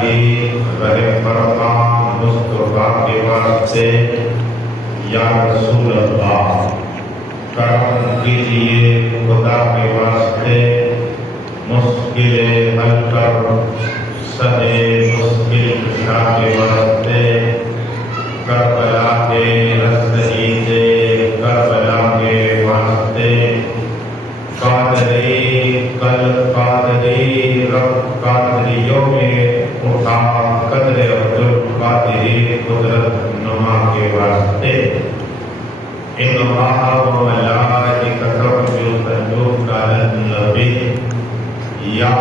الہی رہ فرما مصطفیٰ کے واسطے یا رسول اللہ کرم کیجئے خدا کے واسطے مشکل حل کر سہے مشکل کشا کے واسطے کربلا کے شہید کربلا کے واسطے قادری کل قادری رب قادریوں میں اٹھا قدر عبدالقادری قدرت نما کے واسطے ان اللہ و ملائکتہ یصلون علی النبی یا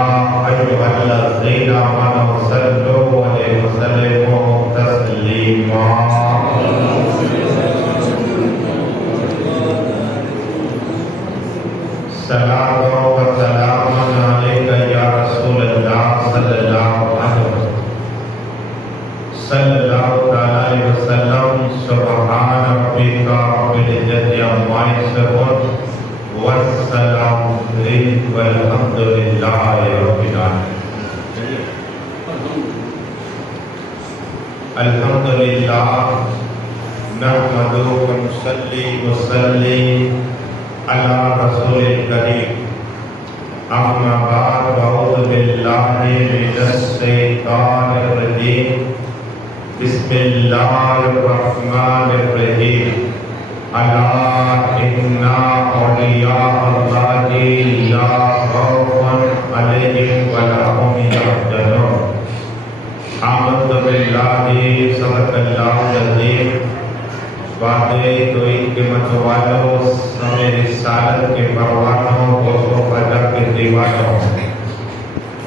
ایھا الذین آمنوا صلوا علیہ وسلموا تسلیما صلاۃ و سلام علیک یا رسول اللہ صلی اللہ علیہ وسلم سبحان ربک رب العزت عما یصفون والسلام والحمد للہ رب العالمین۔ الحمدللہ نحمدہ و نصلی وسلم علی رسول الکریم اما بعد اعوذ باللہ من الشیطان الرجیم بسم اللہ الرحمن الرحیم الا ان اولیاء اللہ لا خوف علیہم ولا هم یحزنون۔ آمنت باللہ صدق اللہ العظیم۔ وعدے توحید کے متوالوں سمے رسالت کے پروانوں دوستوں فجر کے دیوانوں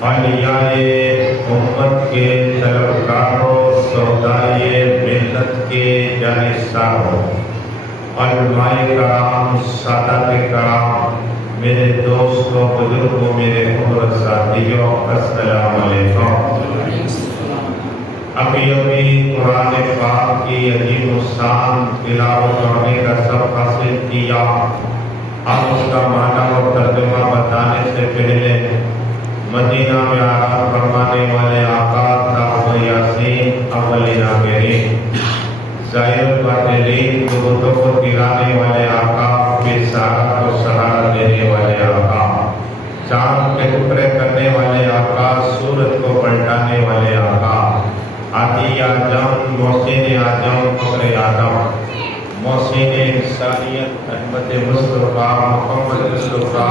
اولیاء امت کے طلبکاروں سودائے ملت کے جانثاروں علماء کرام سادات کرام میرے دوستوں بزرگوں میرے عمر ساتھیوں السلام علیکم۔ ابھی قرآن پاک کی عظیم الشان تلاوت کرنے کا سبق حاصل کیا۔ اب اس کا معنی اور ترجمہ بتانے سے پہلے مدینہ میں آرام فرمانے والے آقا صاحب یاسین اولین آخرین ظاہر الباطنین درودوں کو گرانے والے آقا بسارہ کو سہارا دینے والے آقا چاند کے ٹکڑے کرنے والے آقا سورج کو پلٹانے والے آقا عادی اعظم محسن اعظم فخر اعظم محسن انسانیت احمد مصطفیٰ محمد مصطفیٰ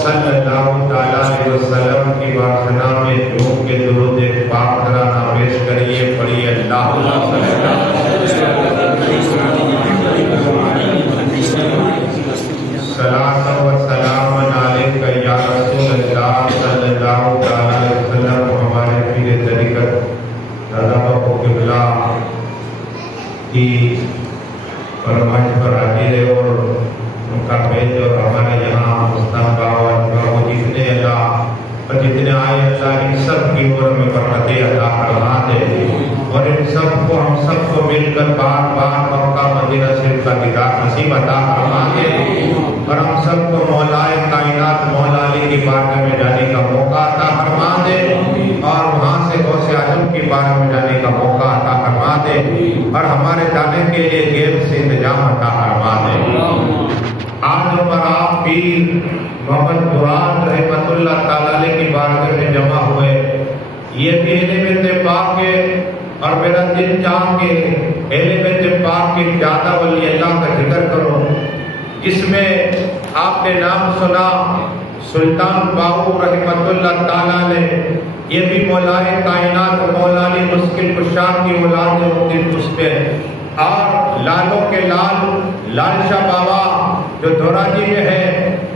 صلی اللہ علیہ وسلم کی بارگاہ میں جھوم کے درود پاک ترانہ پیش کریے پڑھیے اللہم صلی صلاۃ و سلام علیک یا رسول اللہ صلی اللہ علیہ وسلم۔ ہمارے پیر طریقت دادا باپو قبلہ کی فرمائش پر حاضر ہے اور ان کا بیت اور ہمارے یہاں مستان باوا جتنے اللہ اور جتنے آئے اللہ ان سب کی عمر میں برکتیں عطا فرما دے اور ان سب کو ہم سب کو مل کر بار بار مکہ مدینہ شریف کا دیدار نصیب عطا فرما دے اور ہم سب کو مولائے کائنات مولا علی کی بارگاہ میں جانے کا موقع عطا فرما دے اور وہاں سے غوث اعظم کی بارگاہ میں جانے کا موقع عطا فرما دے اور ہمارے جانے کے لیے غیب سے انتظام عطا فرما دے۔ آج پر آپ پیر محمد مراد رحمت اللہ تعالی علیہ کی بارگاہ میں جمع ہوئے، یہ بھی اہل بیت پاک کے اور میرا دل چاہ کے اہل بیت پاک کے زیادہ ولی اللہ کا ذکر کرو، جس میں آپ نے نام سنا سلطان باہو رحمت اللہ تعالیٰ نے، یہ بھی مولائے کائنات مولا علی مشکل کشا کی اولاد مقتدر پشتے اور لالوں کے لال شاہ بابا جو دھوراجی میں ہے،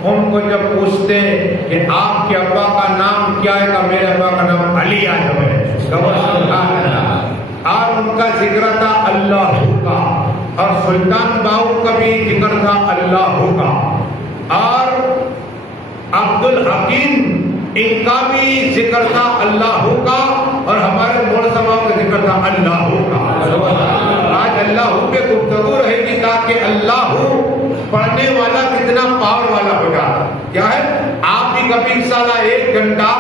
ان کو جب پوچھتے کہ آپ کے ابا کا نام کیا ہے، کہ میرے ابا کا نام علی اعظم ہے، اور ان کا ذکر تھا اللہ کا، اور سلطان باہو کا بھی ذکر تھا اللہ کا، اور عبد الحکیم ان کا بھی ذکر تھا اللہ کا، اور ہمارے مول صاحب کا ذکر تھا اللہ کا۔ آج اللہ پہ گفتگو رہے گی تاکہ اللہ پڑھنے والا کتنا پاور والا ہو جاتا۔ کیا ہے، آپ بھی کبھی انشاءاللہ 1 گھنٹہ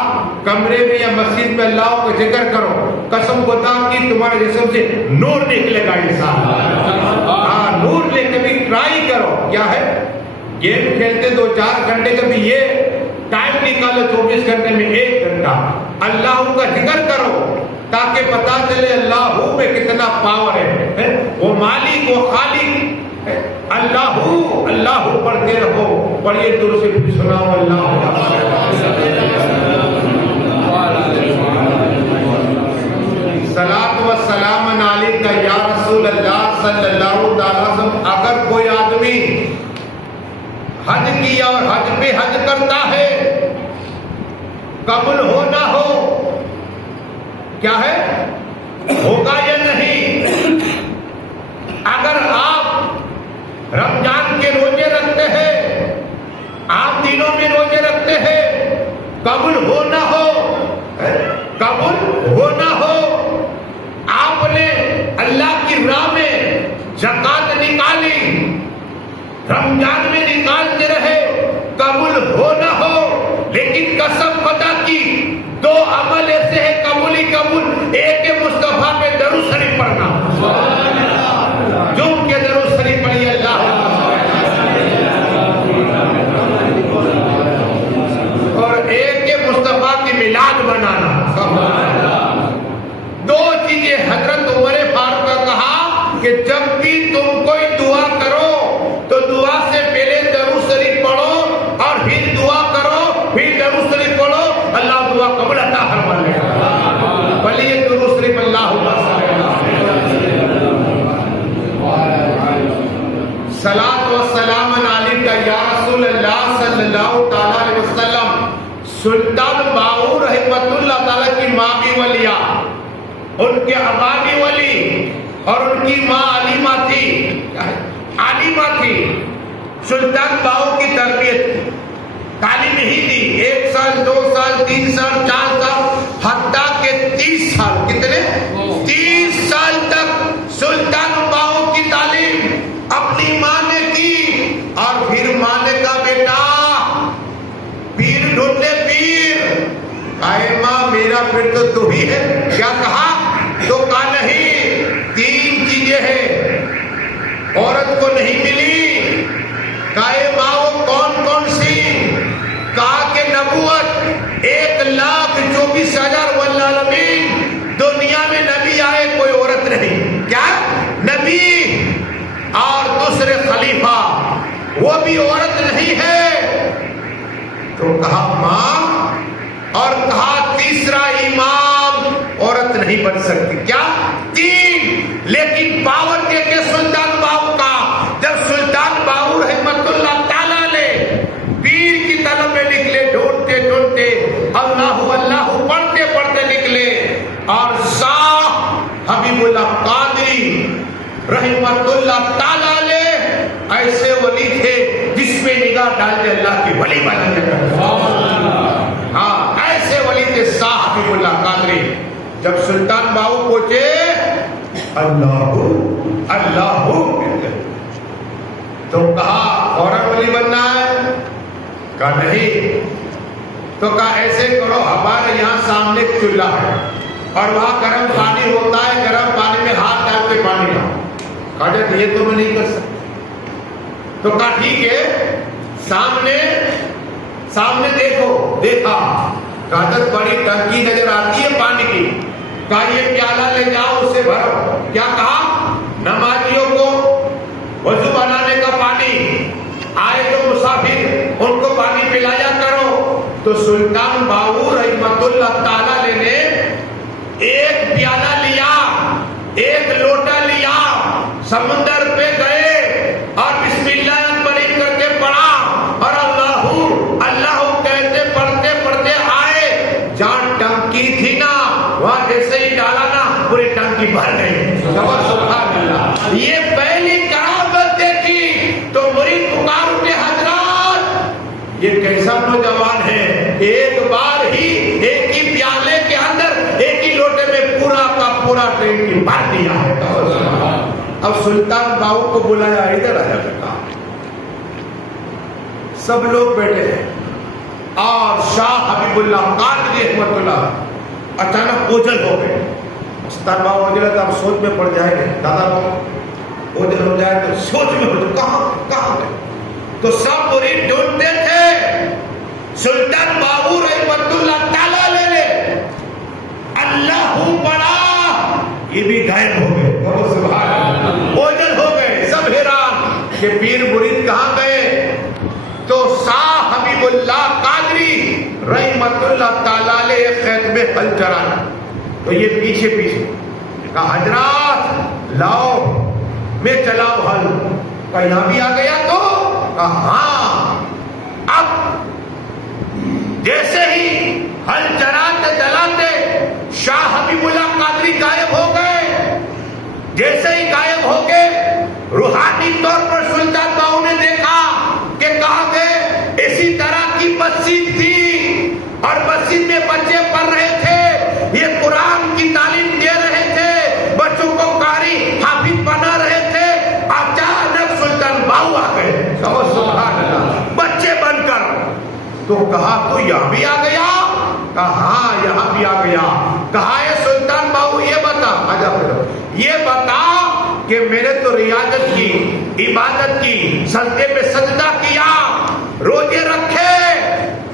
کمرے میں یا مسجد میں اللہ کا ذکر کرو، قسم خدا کی تمہارے جسم سے نور نکلے گا انسان۔ ہاں نور لے کبھی ٹرائی کرو، کیا ہے گیم کھیلتے 2-4 گھنٹے، کبھی یہ ٹائم نکالو 24 گھنٹے میں 1 گھنٹہ اللہ کا ذکر کرو، تاکہ پتا چلے اللہ میں کتنا پاور ہے۔ وہ مالک، وہ خالق، اللہ اللہ پڑھتے رہو، پڑھیے دور سے سناؤ اللہ۔ صلاۃ و سلام علیک یا رسول اللہ صلی اللہ تعالی وسلم۔ اگر کوئی آدمی حج کیا اور حج پہ حج کرتا ہے، قبول ہو نہ ہو، کیا ہے ہوگا یا نہیں؟ اگر آپ رمضان کے روزے رکھتے ہیں، آپ دنوں میں روزے رکھتے ہیں، قبول ہو نہ ہو، قبول ہو نہ ہو، آپ نے اللہ کی راہ میں زکات نکالی، رمضان میں نکالتے رہے، قبول ہو نہ ہو، لیکن قسم خدا کی 2 عمل ایسے ہیں قبول ہی قبول۔ ایک ہے مصطفیٰ پہ درود شریف پڑھنا، جو ان کے درود شریف پڑھیے اللہ، اور ایک ہے مصطفیٰ کی میلاد منانا۔ 2 چیزیں حضرت عمر فاروق نے کہا کہ جب بھی تم کوئی دعا کرو تو دعا سے پہلے درود شریف پڑھو، اور پھر دعا کرو، پھر درود شریف پڑھو، اللہ دعا قبول عطا فرما لے گا۔ بھلے درود شریف اللہم صلاۃ و سلام علیک یا رسول اللہ صلی اللہ تعالی علیہ وسلم۔ سلطان باؤ رحمۃ اللہ تعالی کی ماں بھی ولیہ، ان کے ابا بھی ولی، اور ان کی ماں علیمہ تھی، علیمہ تھی۔ سلطان باؤ کی تربیت تعلیم ہی دی، 1 سال 2 سال 3 سال 4 سال حتیٰ کہ 30 سال، کتنے 30 سال تک سلطان باؤ کی تعلیم اپنی ماں نے کی، اور پھر ماں نے کہا بیٹا پیر ڈھونڈے پیر، کہے ماں میرا پیر تو ہی ہے، کیا کہا؟ تو کہا نہیں، 3 چیزیں ہیں عورت کو نہیں ملی، کہے ماں وہ کون کون سی؟ کہا کہ نبوت، 1,24,000 والعالمین دنیا میں نبی آئے کوئی عورت نہیں، کیا نبی، اور دوسرے خلیفہ وہ بھی عورت نہیں ہے۔ تو کہا ماں، اور کہا تیسرا امام عورت نہیں بن سکتی، کیا 3، لیکن پاور کے سلطان باؤ کا، جب سلطان باؤ رحمت اللہ تعالیٰ نے پیر کی طلب میں نکلے، ڈھونڈتے ڈھونڈتے اللہ اللہ پڑھتے پڑھتے نکلے، اور شاہ حبیب اللہ قادری رحمت اللہ تعالیٰ نے ایسے ولی تھے جس میں نگاہ ڈال دے اللہ کی ولی بن جائے۔ ہاں ایسے ولی تھے شاہ حبیب اللہ قادری۔ جب سلطان باؤ پہنچے، اللہ اللہ تو کہا فوراً ولی بننا ہے؟ کہا نہیں۔ تو کہا ایسے کرو، ہمارے یہاں سامنے ایک چولہا ہے اور وہاں گرم پانی ہوتا ہے، گرم پانی میں ہاتھ ڈال کے پانی لاؤ۔ کہا جب یہ تو میں نہیں کر سکتا۔ تو کہا ٹھیک ہے، سامنے دیکھو، دیکھا، کہا جب بڑی ٹنکی نظر آتی ہے پانی کی، کہا یہ پیالہ لے جاؤ اسے بھرو۔ کیا کہا؟ نمازیوں کو وضو بنانے کا پانی، آئے تو مسافر ان کو پانی پلایا کرو۔ تو سلطان باؤ رحمت اللہ تعالی نے ایک پیالہ لیا، ایک لوٹا لیا، سمندر پہ گئے اور بسم اللہ اکبر کر کے پڑھا، اور اللہ اللہ کہتے پڑھتے پڑھتے آئے، جہاں ٹنکی تھی نا وہاں جیسے ہی ڈالا نا پوری ٹنکی بھر گئی۔ سبحان اللہ، یہ پہلی کرامت دیکھی تو مرید پکار اٹھے، حضرات یہ کیسا نوجوان ہے، ایک بار ہی ایک ہی پیالے کے اندر ایک ہی لوٹے میں پورا کا پورا ٹینکی بھر دیا ہے۔ اب سلطان باؤ کو بلایا، ادھر آیا بیٹا، سب لوگ بیٹھے ہیں، اور شاہ حبیب اللہ قادری رحمۃ اللہ اچانک اوجھل ہو گئے. استاد بابا اوجھل تو آپ سوچ میں پڑ جائیں گے, دادا بابا اوجھل ہو جائے تو سوچ میں ہو جائے کہاں گئے. تو سب مرید ڈھونڈتے تھے. سلطان باہو رحمۃ اللہ تعالیٰ لے اللہ پڑا, یہ بھی غائب ہو گئے. سبحان اللہ, اوجھل ہو گئے, سب حیران کہ پیر مرید کہاں گئے. تو شاہ حبیب اللہ قادری رحمۃ اللہ تعالیٰ علیہ خیت میں حل چرانا. تو یہ پیچھے کہا حضرات لاؤ میں چلاؤ حل. کہا یہاں بھی آ گیا تو کہا ہاں. اب جیسے ہی حل چراتے چلاتے شاہ حبیب اللہ قادری غائب ہو گئے. جیسے ہی غائب ہو گئے روحانی طور پر سلطان باہو نے دیکھا کہ کہاں گئے. اسی طرح کی مسجد تھی اور مسجد میں بچے پڑھ رہے تھے, یہ قرآن کی تعلیم دے رہے تھے, بچوں کو قاری حافظ بنا رہے تھے. اچانک سلطان باہو آ گئے. سبحان اللہ, بچے بن کر. تو کہا تو یہاں بھی آ گیا. کہا ہاں یہاں بھی آ گیا. کہا ہے سلطان باہو یہ بتا کہ میں نے تو ریاضت کی, عبادت کی, سجدے پہ سجدہ کیا, روزے رکھے,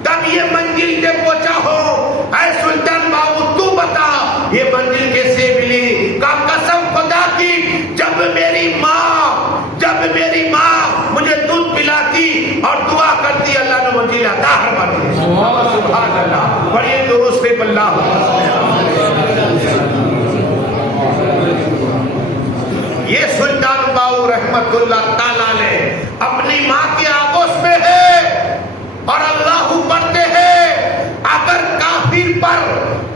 تب یہ منزل سے پہنچا ہو. اے سلطان باہو تو بتا یہ منزل کیسے ملی. کا قسم خدا کی جب میری ماں مجھے دودھ پلاتی اور دعا کرتی اللہ نے منزل عطا فرماتی. سبحان اللہ, پڑھیے درود پہ اللہ. یہ سلطان باہو رحمت اللہ تعالیٰ نے اپنی ماں کے آغوش میں ہے اور اللہ پڑھتے ہیں. اگر کافر پر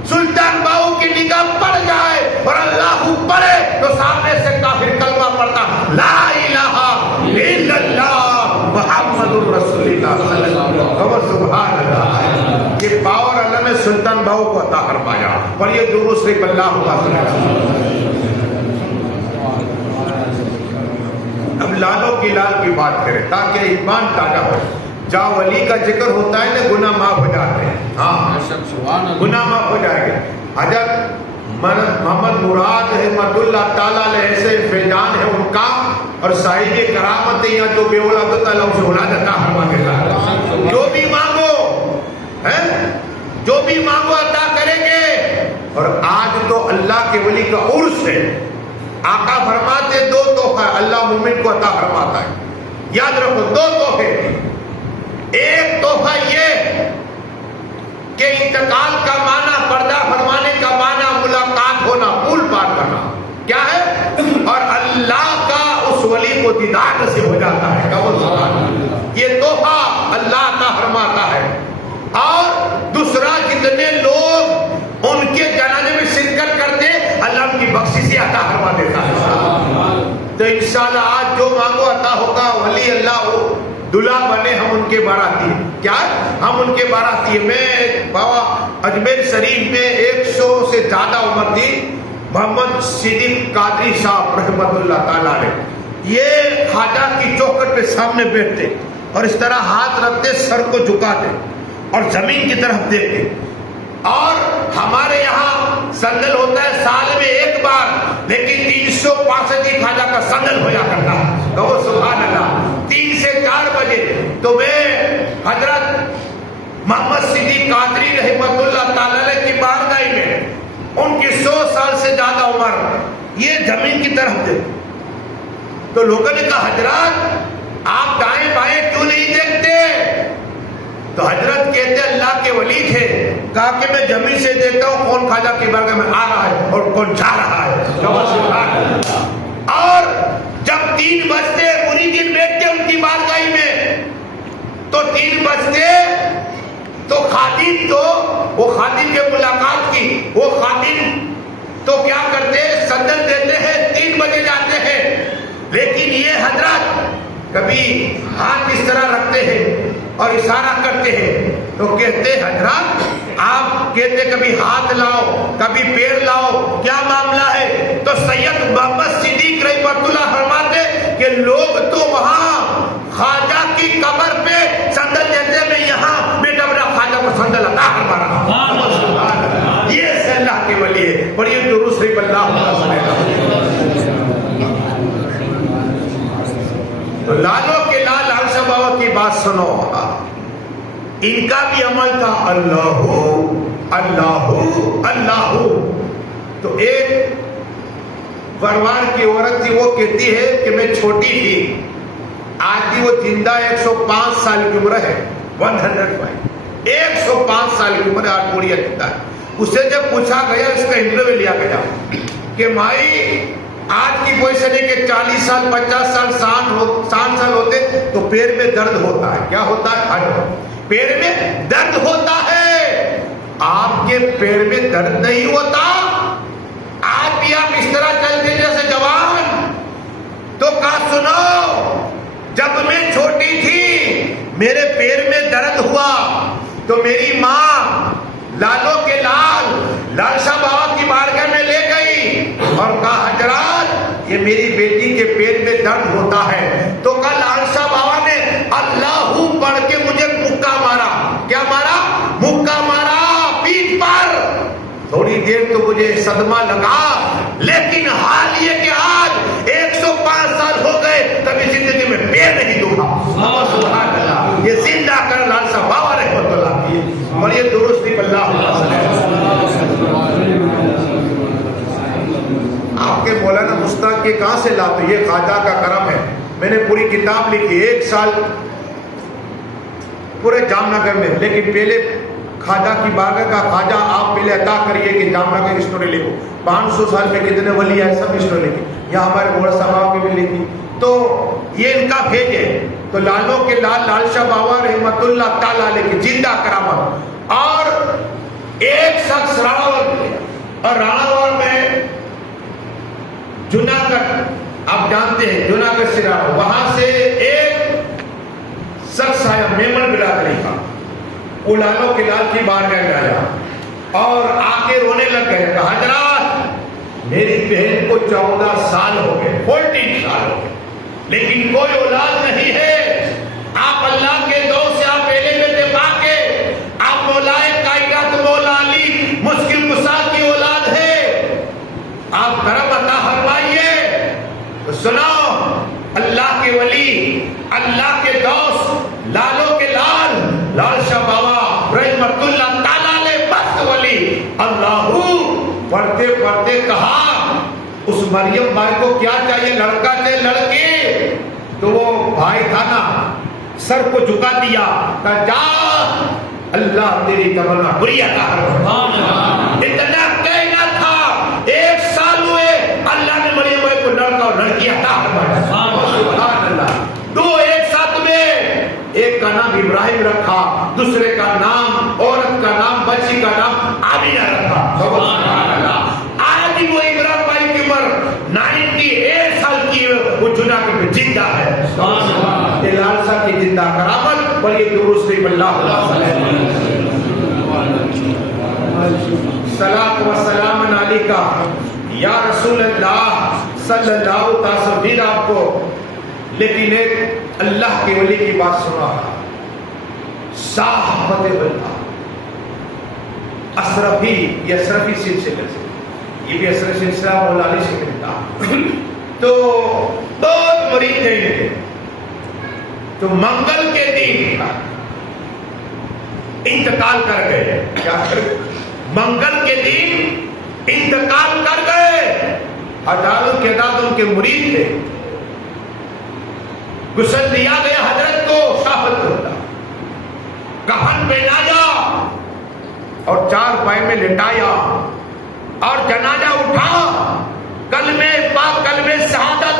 سلطان باہو کی نگاہ پڑ جائے اور اللہ پڑھے تو سامنے سے کافر کلمہ پڑھتا لا الہ الا اللہ محمد رسول اللہ صلی اللہ علیہ وسلم. سبحان اللہ, یہ پاور اللہ نے سلطان باہو کو عطا فرمایا. پڑھیے درود شریف اللہ. اب لالوں کی لال کی بات کریں تاکہ ایمان تازہ ہو. جہاں ولی کا ذکر ہوتا ہے نا گناہ معاف ہو جاتے ہیں. ہاں گناہ معاف ہو جائے گا. حضرت محمد مراد رحمۃ اللہ تعالیٰ علیہ ایسے فیضان ہے ان کا اور صاحب کرامت ہے جو بے اولاد تعالیٰ اسے اولاد عطا فرما دیتا ہے. جو بھی مانگو عطا کریں گے. اور آج تو اللہ کے ولی کا عرس ہے. آقا فرماتے دو تحفہ اللہ مومن کو عطا فرماتا ہے. یاد رکھو دو تحفے. ایک تحفہ یہ کہ انتقال کا معنی, پردہ فرمانے کا معنی ملاقات ہونا, پول پار کرنا کیا ہے, اور اللہ کا اس ولی کو دیدار نصیب ہو جاتا ہے. یہ تحفہ اللہ عطا فرماتا ہے. اور دوسرا جتنے لوگ ان کے جنازے میں شرکت کرتے اللہ ان کی بخشش عطا فرما دیتا ہے. تو انشاءاللہ آج جو مانگو عطا ہوگا. ولی اللہ ہو دلہا بنے ہم ان کے باراتی ہیں. کیا ہم ان کے باراتی ہیں. میں بابا اجمیر شریف میں 100 سے زیادہ عمر تھی. محمد صدیق قادری صاحب رحمت اللہ تعالیٰ نے یہ خواجہ کی چوکھٹ پہ سامنے بیٹھتے اور اس طرح ہاتھ رکھتے, سر کو جھکاتے اور زمین کی طرف دیکھتے. اور ہمارے یہاں سندل ہوتا ہے سال میں ایک بار, لیکن 365 ہی خواجہ کا سندل ہوا کرتا ہے. کہو سبحان اللہ. 3 سے 4 بجے تو میں حضرت محمد صدیق قادری رحمت اللہ تعالی کی بارگاہ میں, ان کی 100 سال سے زیادہ عمر, یہ زمین کی طرف دے. تو لوگوں نے کہا حضرت آپ دائیں بائیں کیوں نہیں دیکھتے. تو حضرت کہتے اللہ کے ولی تھے. کہا کہ میں زمین سے دیکھتا ہوں کون خواجہ کی بارگاہ میں آ رہا ہے اور کون جا رہا ہے. اور جب 3 بجتے مریدین بیٹھتے ان کی بارگاہ میں, تو 3 بجتے تو خادم تو وہ خادم کے ملاقات کی, وہ خادم تو کیا کرتے صدر دیتے ہیں, 3 بجے جاتے ہیں. لیکن یہ حضرت کبھی ہاتھ اس طرح رکھتے ہیں اور اشارہ کرتے ہیں. تو کہتے حضرات آپ کہتے کبھی ہاتھ لاؤ کبھی پیر لاؤ, کیا معاملہ ہے. تو سید محمد صدیق رحمۃ اللہ فرماتے کہ لوگ تو وہاں خواجہ کی قبر پہ سندل دیتے, میں یہاں بیٹا بڑا شریف اللہ تو لالوں کے لال لال شاہ بابا کی بات سنو. ان کا بھی عمل تھا اللہ اللہ اللہ. تو ایک پروار کی عورت تھی, وہ کہتی ہے کہ میں چھوٹی تھی, آج بھی وہ زندہ 105 سال کی عمر ہے, 105 سال کی عمر ہے, آج پوری زندہ ہے. اسے جب پوچھا گیا, اس کا انٹرویو لیا گیا کہ مائی آج کی پوزیشن ہے کہ 40 سال 50 سال 60 سال ہوتے تو پیر میں درد ہوتا ہے. کیا ہوتا ہے؟ پیر میں درد ہوتا ہے. آپ کے پیر میں درد نہیں ہوتا, آپ بھی آپ اس طرح چلتے جیسے جوان. تو کہا سنو, جب میں چھوٹی تھی میرے پیر میں درد ہوا تو میری ماں لالوں کے لال لال شاہ بابا کی بارگاہ میں لے گئی اور کہا حضرات یہ میری بیٹی کے پیر میں درد ہوتا ہے. تو کہا لال شاہ بابا نے اللہ پڑھ کے مجھے مکہ مارا. کیا مارا؟ مکہ مارا پیٹھ پر. تھوڑی دیر تو مجھے صدمہ لگا, لیکن حال یہ کہ آج 105 سال ہو گئے کبھی زندگی میں پیر نہیں دکھا. سبحان اللہ. یہ زندہ کر لال شاہ بابا رحمۃ اللہ کی, اور یہ درست اللہ. آپ کے مولانا مشتاق کے کہاں سے لاتے؟ یہ خواجہ کا کرم ہے. میں نے پوری کتاب لکھی 1 سال پورے جام نگر میں, لیکن پہلے خواجہ کی بارگاہ کا خواجہ آپ پہلے عطا کریے کہ جام نگر کی اسٹوری لکھو. 500 سال میں کتنے ولی آئے سب اسٹوری لکھی. یہاں ہمارے گوڑ صاحب کی بھی لکھی. تو یہ ان کا بھیج ہے. تو لالوں کے لال لال شاہ بابا رحمۃ اللہ تعالیٰ علیہ کی زندہ کرامت. اور ایک شخص راڑاوڑ, اور راڑاوڑ میں جوناگڑھ آپ جانتے ہیں, جوناگڑھ سے راڑاوڑ, وہاں سے ایک شخص آیا میمن برادری کا. وہ لالوں کے لال کی بارگاہ میں آیا اور آ کے رونے لگ گئے. کہا حضرات میری بہن کو 14 سال ہو گئے, 14 سال ہو گئے, لیکن کوئی اولاد نہیں ہے. آپ اللہ کے دو سے آپ پہلے میں دفاع کے, آپ مولائے کائنات مولا علی مشکل کشا کی اولاد ہے, آپ کرم عطا فرمائیے. تو سنو, اللہ کے ولی, اللہ کے دوست, لالوں کے لال لال شاہ بابا رحمت اللہ تعالیٰ علیہ بخت ولی اللہ پڑھتے پڑھتے کہا اس مریم بھائی کو کیا چاہیے, لڑکا چاہیے لڑکی؟ تو وہ بھائی تھا نا, سر کو جھکا دیا, کہا جا اللہ تیری تمنا پوری عطا فرمائے. اتنا کہنا تھا, 1 سال ہوئے اللہ نے مریم بھائی کو لڑکا اور لڑکی عطا فرمایا. سبحان اللہ. 2 ایک ساتھ میں, ایک کا نام ابراہیم رکھا, دوسرے کا نام عورت کا نام بچی کا نام آمینہ رکھا. سبحان اللہ. آج وہ ابراہیم بھائی کی عمر 98 سال کی, وہ جوناگڑھ میں زندہ ہے. یہ لال شاہ کی زندہ کرامت, اور یہ درست اللہ صلاۃ و سلام علیکہ یا رسول اللہ صلی اللہ تعالی پھر آپ کو. لیکن ایک اللہ کے ولی کی بات سنا, شاہ فتح اللہ اشرفی, یہ اشرفی سلسلے سے, یہ بھی اشرفی سلسلہ مولا علی سے ملتا. تو بہت مرید تھے. تو منگل کے دن انتقال کر گئے. کیا منگل کے دن انتقال کر گئے. ہزاروں کے تعداد ان کے مرید تھے. غسل دیا گیا حضرت کو, شاہد ہوتا, کفن پہنایا اور 4 پائے میں لٹایا اور جنازہ اٹھا. کلمے پاک کلمے شہادت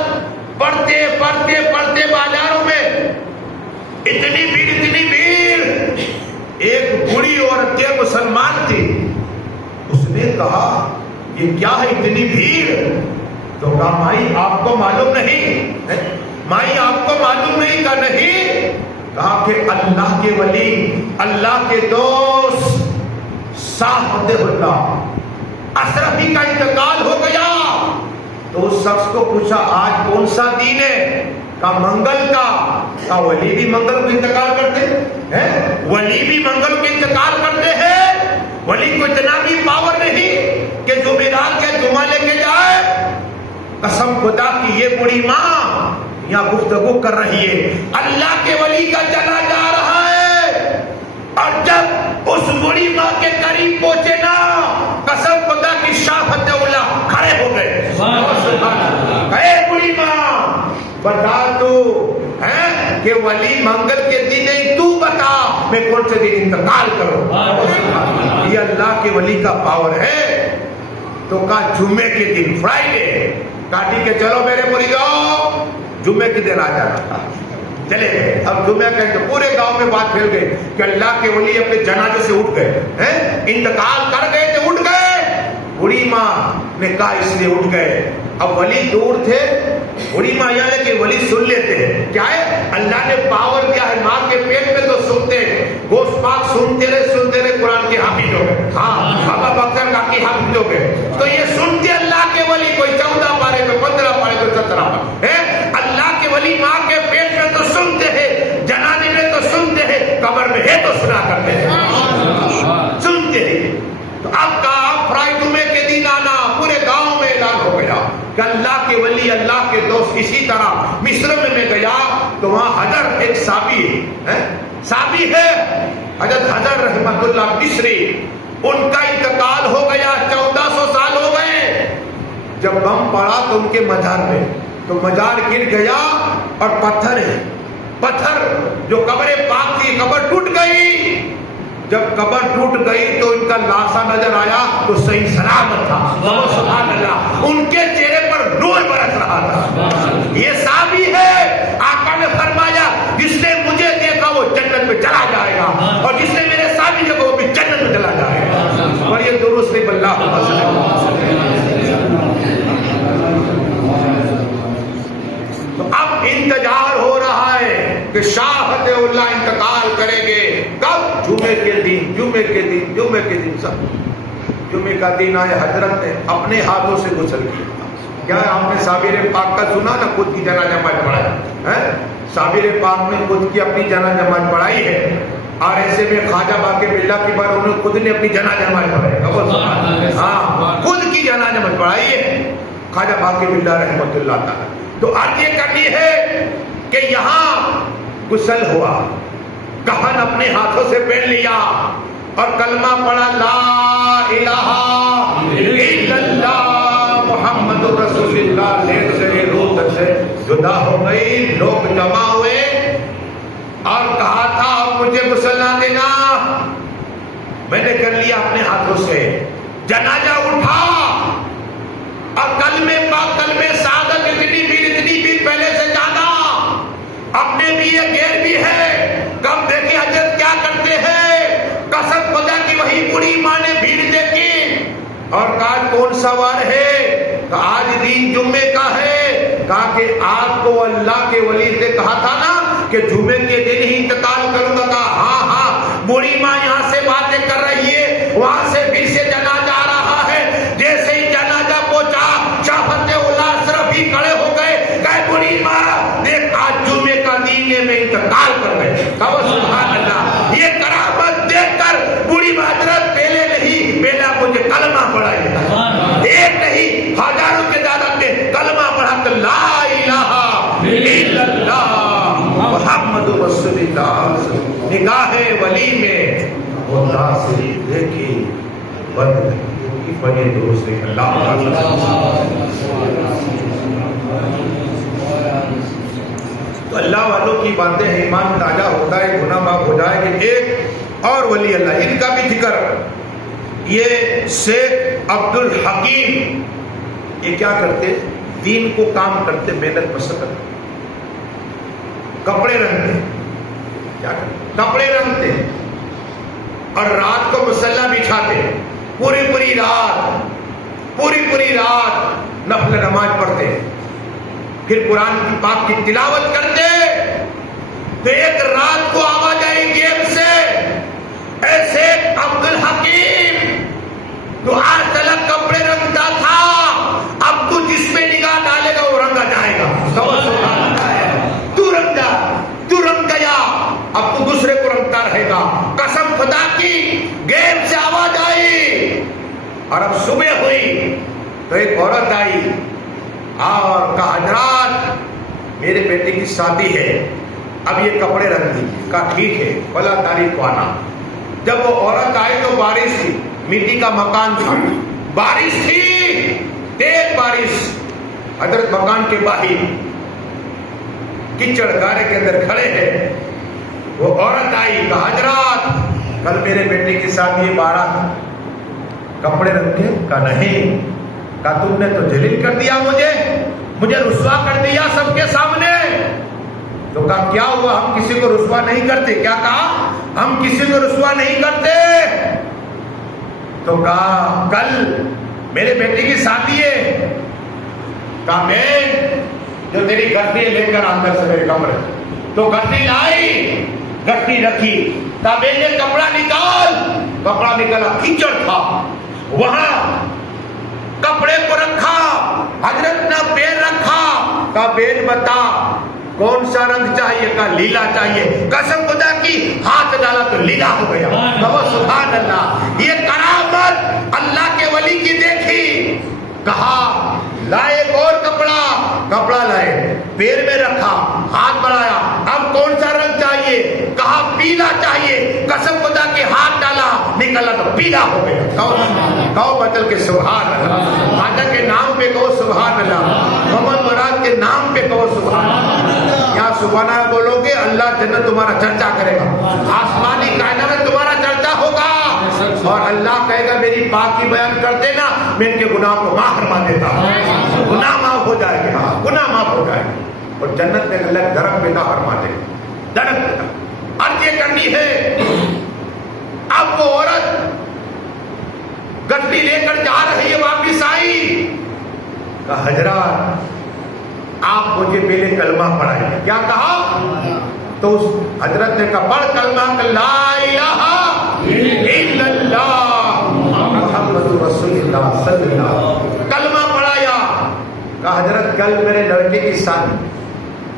پڑھتے پڑھتے پڑھتے بازاروں میں اتنی بھیڑ. ایک بوڑھی عورت کے مسلمان تھی, اس نے کہا یہ کیا ہے اتنی بھیڑ؟ تو کہا مائی آپ کو معلوم نہیں, مائی آپ کو معلوم نہیں. کہا نہیں. کہا کہ اللہ کے ولی, اللہ کے دوست شاہ فتح اللہ اشرفی کا انتقال ہو گیا. تو اس شخص کو پوچھا آج کون سا دن ہے؟ کہا منگل کا. کہا ولی بھی منگل کو انتقال کرتے ہیں, ولی بھی منگل کو انتقال کرتے ہیں. ولی کو اتنا بھی پاور نہیں کہ جمعرات کے جمعہ لے کے جائے. قسم خدا کی یہ بڑی ماں یہاں گفتگو کر رہی ہے, اللہ کے ولی کا چلا جا رہا ہے, اور جب اس بڑی ماں کے قریب پہنچے نا, قسم خدا کی شاہ فتح اللہ کھڑے ہو گئے. اے بڑی ماں بتا تو ہے کہ ولی منگل کے دن نہیں, تو بتا میں کون سے دن انتقال کروں. یہ اللہ کے ولی کا پاور ہے. تو کہا جمعے کے دن, فرائیڈے. کہا ٹھیک ہے چلو میرے مریدو جمعے کے دن آ جانا. چلے گئے. اب جمعہ کہ پورے گاؤں میں بات پھیل گئی کہ اللہ کے ولی اپنے جنازے سے اٹھ گئے, انتقال کر گئے تھے, اٹھ گئے. بڑی ماں نے کہا اس لیے اٹھ گئے. اب ولی دور تھے, بڑی ماں یہاں لے کہ ولی سن لیتے ہیں. کیا ہے, اللہ نے پاور دیا ہے. ماں کے پیٹ میں تو سنتے, گوشت پاک سنتے رہے قرآن کے حافظ ہو گئے. ہاں بابا بکر کا کی حافظ ہو گئے. تو یہ سنتے اللہ کے ولی, کوئی 14 پارے کوئی 15 پارے کوئی 17 پارے ہے. اللہ کے ولی ماں کے پیٹ میں تو سنتے ہیں, جنازے میں تو سنتے ہیں, قبر میں ہے تو سنا کرتے ہیں, سنتے ہیں. تو اب کہا فرائیڈے جمعے کے دن آنا. پورے گاؤں میں اعلان ہو گیا کہ اللہ کے ولی, اللہ کے دوست. اسی طرح مصر میں گیا تو وہاں حضر ایک صحابی ہے, صحابی ہے حضرت حضر رحمت اللہ مصری. ان کا انتقال ہو گیا, 1400 سال ہو گئے. جب بم پڑا تو ان کے مزار میں, تو مزار گر گیا اور پتھر ہے, پتھر جو قبر پاک تھی, قبر ٹوٹ گئی. جب قبر ٹوٹ گئی تو ان کا لاشا نظر آیا تو صحیح سلامت تھا. سبحان اللہ, ان کے چہرے پر نور برس رہا تھا. یہ صحابی ہے. آقا نے فرمایا جس نے مجھے دیکھا وہ جنت میں چلا جائے گا, اور جس نے میرے صحابی دیکھا وہ بھی جنت میں چلا جائے گا. اور یہ درست نہیں باللہ. تو اب انتظار ہو رہا ہے کہ شاہ فتح اللہ انتقال کریں گے. کب؟ جمعے کے دن, جمعے کے دن, جمعے کے دن. سب جمعے کا دن آئے. حضرت نے اپنے ہاتھوں سے غسل کیا. کیا آپ نے صابر پاک کا سنا نا, خود کی جنازہ نماز پڑھائی ہے. صابر پاک نے خود کی اپنی جنازہ نماز پڑھائی ہے. اور ایسے میں خواجہ باقی باللہ کی بار انہوں نے خود نے اپنی جنازہ نماز پڑھائی. ہاں خود کی جنازہ نماز پڑھائی ہے خواجہ باقی باللہ رحمت اللہ تعالی. تو آج یہ کرنی ہے کہ یہاں غسل ہوا, کفن اپنے ہاتھوں سے پہن لیا اور کلمہ پڑھا لا الہ الا اللہ محمد رسول اللہ. لیٹ سے روح سے جدا ہو گئی. لوگ جمع ہوئے اور کہا تھا اب مجھے غسل نہ دینا. میں نے کر لیا اپنے ہاتھوں سے. جنازہ اٹھا اور کلمے پاک, کلمے سعادت اتنی بھی پہلے سے زیادہ اپنے لیے غیر بھی ہے. کب دیکھیں حضرت کیا کرتے ہیں, قسم خدا کی وہی بڑی ماں نے بھیڑ دیکھی اور کہا کون سا وار ہے, کہا آج دن جمعے کا ہے. کہا کہ آپ کو اللہ کے ولی سے کہا تھا نا کہ جمعے کے دن ہی انتقال کروں گا. کہا ہاں ہاں. بڑی ماں یہاں سے باتیں کر رہی ہے, وہاں سے پھر سے جنازہ آ رہا ہے. جیسے ہی جنازہ پہنچا شاہ فتح اللہ اشرف ہی کھڑے ہو گئے. کہے بڑی ماں دیکھ آج جمعے کا دن میں انتقال کر گئے. سبحان اللہ. یہ کرامت دیکھ کر بڑی ماں حضرت پہلے نہیں, پہلا مجھے کلمہ پڑھائی. ایک نہیں ہزاروں کے تعداد میں کلمہ پڑھا کر لا الہ الا اللہ محمد رسول اللہ. نگاہ ولی میں خدا سے دیکھی بند کی بڑے دوست تو اللہ والوں کی باتیں ایمان تازہ ہوتا ہے, گناہ معاف ہو جائے. کہ ایک اور ولی اللہ, ان کا بھی ذکر, یہ شیخ عبد الحکیم. یہ کیا کرتے, دین کو کام کرتے, محنت مشقت, کپڑے رنگتے. کیا کرتے, کپڑے رنگتے اور رات کو مصلی بچھاتے, پوری رات نفل نماز پڑھتے, پھر قرآن کی پاک کی تلاوت کرتے. تو ایک رات کو آواز آئی گیب سے, ایسے عبد الحکیم تو آج تلک کپڑے رنگتا تھا, اب تو جس پہ نگاہ ڈالے گا وہ رنگا جائے گا. تو رنگ گیا, اب تو دوسرے کو رنگتا رہے گا. قسم خدا کی غیب سے آواز آئی تو ایک عورت آئی اور کہا حضرات میرے بیٹے کی شادی ہے، اب یہ کپڑے رکھ دیجیے۔ کہا ٹھیک ہے، فلاں تاریخ کو آنا۔ جب وہ عورت آئی تو بارش تھی، مٹی کا مکان تھا، بارش تھی، تیز بارش۔ حضرت مکان کے باہر کچڑ گارے کے اندر کھڑے ہیں۔ وہ عورت آئی، کہا حضرات کل میرے بیٹے کی شادی ہے، بارات، کپڑے رکھے؟ کہا نہیں۔ کہا تم نے تو ذلیل کر دیا مجھے رسوا کر دیا سب کے سامنے۔ تو کہا کیا ہوا، ہم کسی کو رسوا نہیں کرتے۔ کیا کہا؟ ہم کسی کو رسوا نہیں کرتے۔ تو کہا کل میرے بیٹے کی شادی ہے۔ کہا میں جو تیری گٹی لے کر اندر سے میرے کمرے، تو گٹی لائی، گٹی رکھی، تب نے کپڑا نکالا، کیچڑ تھا وہاں، کپڑے کو رکھا، حضرت نے پیر رکھا۔ کہا بیل بتا کون سا رنگ چاہیے؟ کہا لیلا چاہیے۔ قسم خدا کی ہاتھ ڈالا تو لیلا ہو گیا۔ کہو سبحان اللہ۔ یہ کرامت اللہ کے ولی کی دیکھی۔ کہا لائے ایک اور کپڑا لائے، پیر میں رکھا، ہاتھ بڑھایا، اب کون سا رنگ چاہیے؟ کہا پیلا چاہیے۔ قسم خدا کے ہاتھ ڈالا، نکلا تو پیلا ہو گیا۔ کہو بدل کے سبحان اللہ۔ خواجہ کے نام پہ کہو سبحان اللہ، محمد مراد کے نام پہ کہو سبحان اللہ۔ یا سبحان اللہ بولو گے اللہ جنت تمہارا چرچا کرے گا، آسمانی کائنات میں تمہارا چرچا ہوگا، اور اللہ کہے گا میری پاکی بیان کر دینا، میں ان کے گناہ کو معاف فرما دیتا ہوں، گناہ معاف ہو جائے گا، گناہ معاف ہو جائے گا، اور جنت میں اللہ درخت پیدا فرما دے گا، درخت پیدا۔ عرض یہ کرنی ہے، اب وہ عورت گٹی لے کر جا رہی ہے، واپس آئی، کہا حضرات آپ مجھے پہلے کلمہ پڑھائیں۔ کیا کہا؟ تو اس حضرت نے کہا پڑھ کلمہ لا الہ الا اللہ محمد رسول اللہ صلی اللہ علیہ وسلم، کلمہ پڑھایا۔ کہا حضرت کل میرے لڑکے کی شادی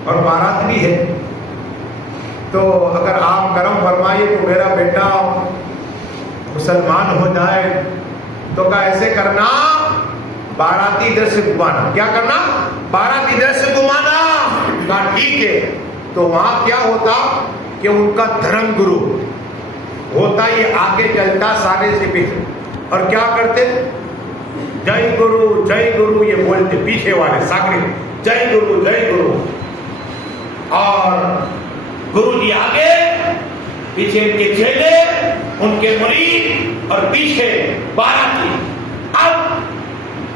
اور بارات بھی ہے، تو اگر آپ کرم فرمائیے تو میرا بیٹا مسلمان ہو جائے۔ تو کہا ایسے کرنا، باراتی ادھر سے گھمانا۔ کیا کرنا؟ باراتی ادھر سے گھمانا۔ کہا ٹھیک ہے۔ تو وہاں کیا ہوتا کہ ان کا دھرم گرو ہوتا، یہ آگے چلتا سارے سے پیچھے، اور کیا کرتے؟ جے گرو یہ بولتے پیچھے والے ساکرے، جے گرو، اور گرو جی آگے، پیچھے ان کے چیلے، ان کے مرید، اور پیچھے باراتی۔ اب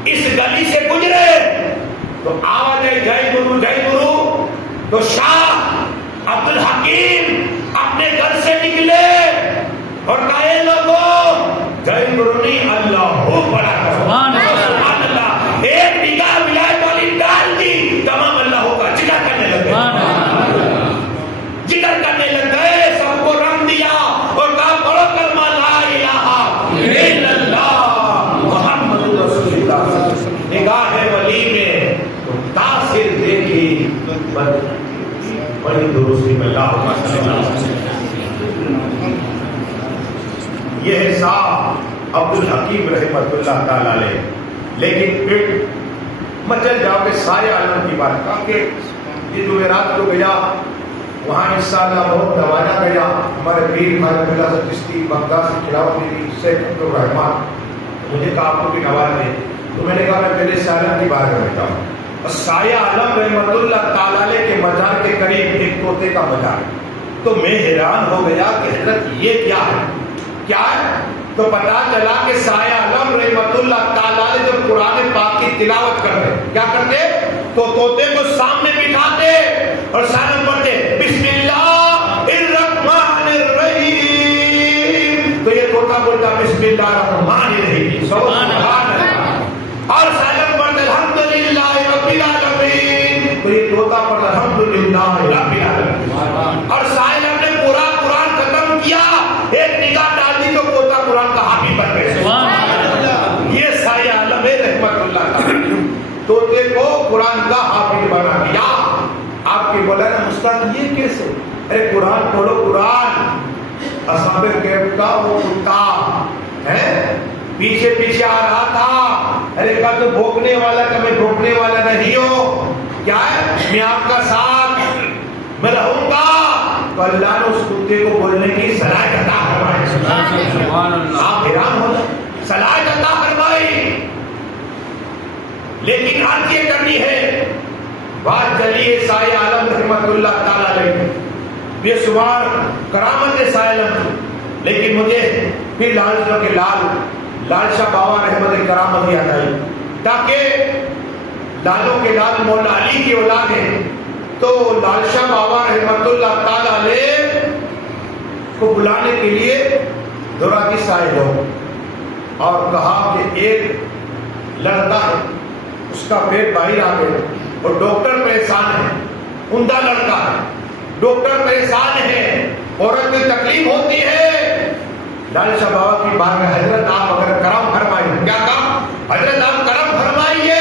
اس گلی سے گزرے تو آواز ہے جے گرو، تو شاہ عبد الحکیم اپنے گھر سے نکلے اور کہے لوگوں جے گرو نہیں اللہ ہو بڑا کرو، سبحان اللہ۔ ایک نگاہ ولایت والی ڈال دی، تمام اللہ کا ذکر کرنے لگے، ذکر کرنے لگے، سب کو رنگ دیا اور کہا پڑھو کلمہ لا الہ الا اللہ محمد رسول اللہ۔ نگاہ ولی میں تو تاثیر دیکھی، بڑی درستی میں اللہ یہ ہے صاحب عبد الحکیم رحمۃ اللہ تعالیٰ علیہ۔ لیکن پھر مچل جاؤ کہ سارے عالم کی بات، کہا کہ یہ جمعرات کو گیا وہاں انشاءاللہ بہت نوازا گیا، ہمارے پیر خواجہ اللہ چشتی بغداد سے کھلاوت دی، شیخ عبد الرحمان، مجھے کہا آپ کو بھی نواز دے۔ تو میں نے کہا میں پہلے سالم کی بات کرتا ہوں، اور سایہ عالم رحمۃ اللہ تعالیٰ علیہ کے مزار کے قریب ایک طوطے کا مزار، تو میں حیران ہو گیا کہ حضرت یہ کیا ہے؟ تو پتا چلا کہ سایہ عالم رحمۃ اللہ تعالیٰ علیہ جب قرآن پاک کی تلاوت کرتے کیا کرتے؟ تو طوطے کو سامنے بٹھاتے اور سالم پڑھتے بسم اللہ الرحمن الرحیم، تو یہ طوطا بولتا بسم اللہ الرحمن الرحیم، سبحان اللہ، اور سالم پڑھتے الحمدللہ رب العالمین، تو یہ طوطا پڑھتا الحمدللہ رب العالمین، اور سالم نے پورا قرآن ختم کیا، ایک نگاہ ڈال دی تو طوطا قرآن کا حافظ بن گئے۔ یہ سایہ عالم ہے رحمت اللہ تعالی، طوطے کو قرآن کا حافظ بنا دیا۔ آپ کے مولانا مستعد یہ کیسے؟ ارے قرآن پڑھو، قرآن اصحاب کہف کا وہ کتا ہے، پیچھے پیچھے آ رہا تھا. ارے کہا تو بھوکنے والا کا میں بھوکنے والا نہیں ہوں. کیا ہے؟ میں آپ کا ساتھ میں رہوں گا. تو اللہ نے اس کتے کو بولنے کی صلاحیت عطا فرمائی. آپ حیران ہو جائیں. صلاحیت عطا فرمائی. لیکن عرض یہ کرنی ہے بات چلیے سائے عالم رحمت اللہ تعالی علیہ بے شمار کرامت سائے عالم. لیکن مجھے پھر لال شاہ بابا رحمت کرامت یاد آئی. تاکہ لالوں کے لال مولا علی کی اولاد ہے تو لال شاہ بابا رحمت اللہ تعالی علیہ کو بلانے کے لیے دورہ کی سائے لو اور کہا کہ ایک لڑکا ہے اس کا پیٹ باہر آ گیا اور ڈاکٹر پریشان ہے. عمدہ لڑکا ہے, ڈاکٹر پریشان ہے, عورت میں تکلیف ہوتی ہے. لال شاہ بابا کی بات میں حضرت آپ اگر کرم فرمائیے. کیا کہا؟ حضرت آپ کرم فرمائیے,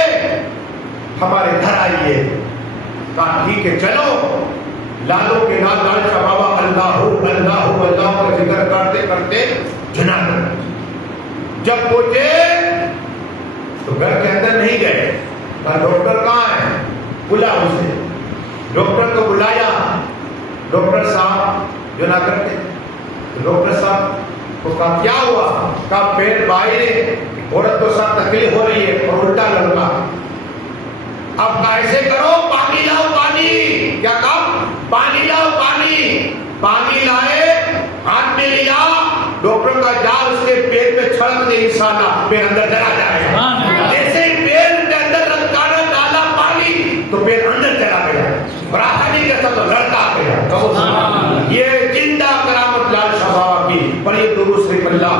ہمارے گھر آئیے. کہا ٹھیک ہے چلو. لالوں کے لال لال شاہ بابا اللہ اللہ اللہ کا ذکر کرتے کرتے جناب جب پہنچے تو گھر کے اندر نہیں گئے. کہا ڈاکٹر کہاں ہے؟ بلا اسے. ڈاکٹر کو بلایا. ڈاکٹر صاحب جو نہ کرتے. ڈاکٹر صاحب کو کہا کیا ہوا؟ کہا پیٹ باہر ہے, عورت کو سب تکلیف ہو رہی ہے اور الٹا لڑکا. اب کیسے کرو؟ پانی لاؤ پانی. کیا کہا؟ پانی لاؤ پانی. پانی لائے, ہاتھ میں لیا. ڈاکٹر کا جال اس کے پیٹ میں چھڑک دے انشاءاللہ پیر اندر چلا جائے گا. جیسے ہی پیر کے اندر رنگانا ڈالا پانی تو پیر اندر چلا گیا. اور آسانی کے ساتھ لڑکا آ گیا. یہ زندہ کرامت لال شاہ بابا کی. بڑی درود شریف اللہ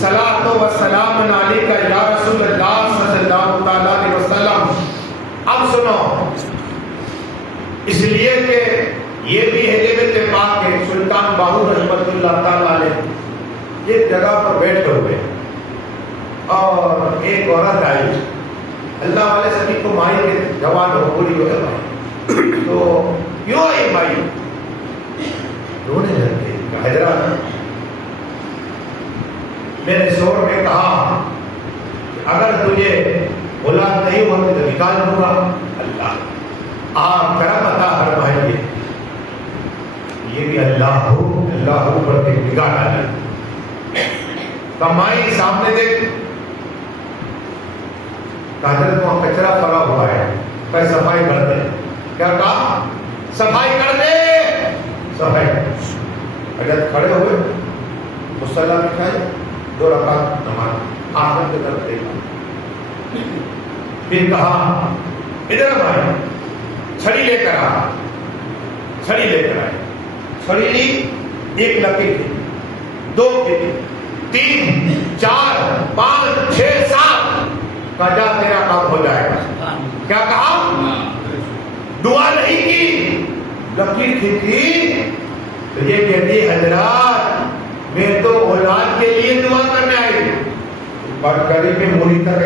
صلاۃ و سلام علیکہ یا رسول اللہ صلی اللہ تعالی علیہ وسلم. اب سنو, اس لیے کہ یہ بھی ہے پاک کے سلطان باہو رحمت اللہ تعالی علیہ ایک جگہ پر بیٹھے ہوئے اور ایک عورت آئی. اللہ والے سبھی کو مائی کے جوان ہو پوری ہو گئی تو کیوں آئی مائی؟ رونے لگتے. حضرت میں نے شور میں کہا اگر تجھے اولاد نہیں ہوتی تو نکال دوں گا. اللہ آپ کرم عطا فرمائیے. یہ بھی اللہ ہو پر کے نگاہ ڈالے. کمائی سامنے دیکھ. حضرت وہاں کچرا پڑا ہوا ہے, کہ صفائی کر دے. کیا کہا؟ صفائی کر دے. صفائی. حضرت کھڑے ہوئے, مصلی بٹھائے, 2 رکعت نماز آخر کی طرف دیکھا. پھر کہا ادھر بھائی چھڑی لے کر آ. چھڑی لے کر آئے. چھڑی لی. 1 لکیر تھی, 2 تھی, 3 4 5 6 7. کہا جا تیرا کام ہو جائے گا. کیا کہا؟ دعا نہیں کی, لکیر کھینچی تو یہ کہتی حضرات میں تو اولاد کے لیے دعا کرنے آئی. بات قریب میں موری تک